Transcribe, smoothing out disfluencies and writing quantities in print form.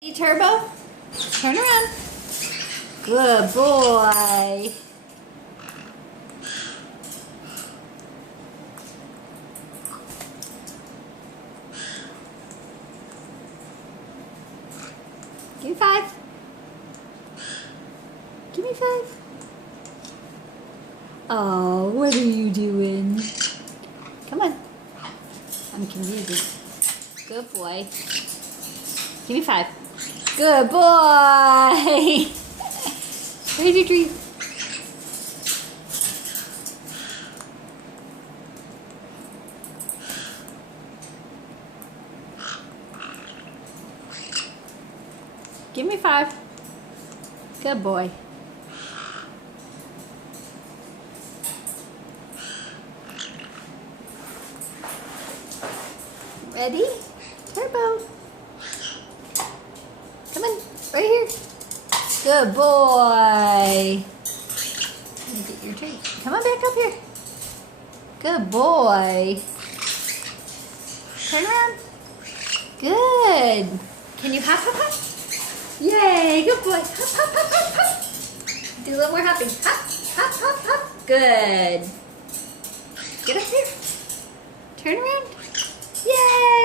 Hey, Turbo, turn around. Good boy. Give me 5. Give me 5. Oh, what are you doing? Come on. I'm confused. Good boy. Give me 5. Good boy. Where's your treat? Give me 5. Good boy. Ready? Turbo. Come on, right here. Good boy. Let me get your treat. Come on back up here. Good boy. Turn around. Good. Can you hop, hop, hop? Yay, good boy. Hop, hop, hop, hop, hop. Do a little more hopping. Hop, hop, hop, hop. Good. Get up here. Turn around. Yay!